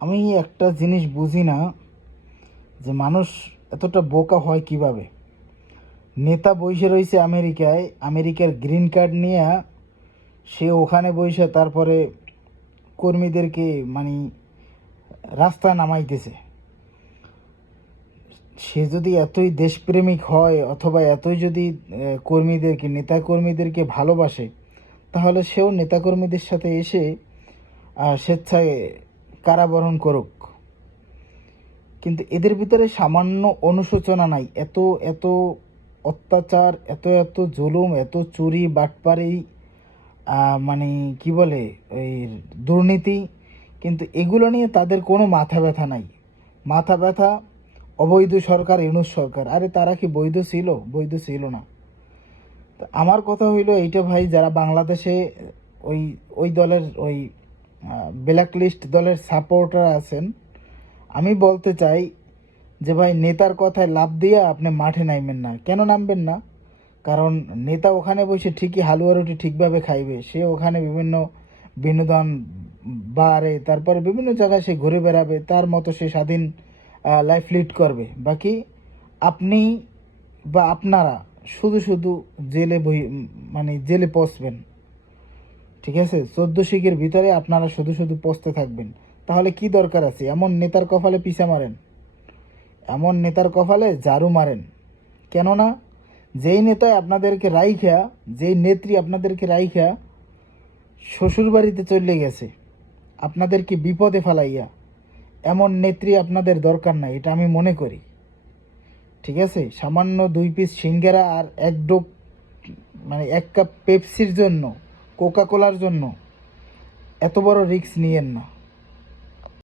আমি একটা জিনিস বুঝি না যে মানুষ এতটা বোকা হয় কিভাবে। নেতা বসে রয়েছে আমেরিকায়, আমেরিকার গ্রিন কার্ড নিয়ে সে ওখানে বসে তারপরে কর্মীদেরকে মানে রাস্তায় নামাইতেছে। সে যদি এতই দেশপ্রেমিক হয় অথবা এতই যদি কর্মীদেরকে নেতা কর্মীদেরকে ভালোবাসে, তাহলে সেও নেতাকর্মীদের সাথে এসে স্বেচ্ছায় কারাবরণ করুক। কিন্তু এদের ভিতরে সামান্য অনুশোচনা নাই। এত এত অত্যাচার, এত এত জুলুম, এত চুরি বাটপারি, মানে কি বলে এই দুর্নীতি, কিন্তু এগুলো নিয়ে তাদের কোনো মাথা ব্যথা নাই। মাথা ব্যথা অবৈধ সরকার, ইউনূস সরকার। আরে তারা কি বৈধ ছিল? বৈধ ছিল না। তো আমার কথা হইলো এইটা ভাই, যারা বাংলাদেশে ওই ওই দলের ওই ব্ল্যাক লিস্ট দলের সাপোর্টার আছেন, আমি বলতে চাই যে ভাই, নেতার কথায় লাভ দিয়ে আপনি মাঠে নামবেন না। কেন নামবেন না? কারণ নেতা ওখানে বসে ঠিকই হালুয়া রুটি ঠিকভাবে খাইবে। সে ওখানে বিভিন্ন বিনোদন বারে, তারপরে বিভিন্ন জায়গায় সে ঘুরে বেড়াবে, তার মতো সে স্বাধীন লাইফ লিড করবে। বাকি আপনি বা আপনারা শুধু শুধু জেলে মানে জেলে পচবেন। ঠিক আছে, 14 শিখের ভিতরে আপনারা শুধু শুধু পচতে থাকবেন। তাহলে কি দরকার আছে? এমন নেতার কপালে পিছা মারেন, এমন নেতার কপালে ঝাড়ু মারেন। কেননা যেই নেতায় আপনাদেরকে রাইখা, যেই নেত্রী আপনাদেরকে রাইখা শ্বশুরবাড়িতে চলে গেছে আপনাদেরকে বিপদে ফেলাইয়া, এমন নেত্রী আপনাদের দরকার নাই, এটা আমি মনে করি। ঠিক আছে, সামান্য 2 পিস সিঙ্গারা আর এক ডোক মানে 1 কাপ পেপসির জন্য, কোকা কোলার জন্য এত বড় রিস্ক নিয়েন না।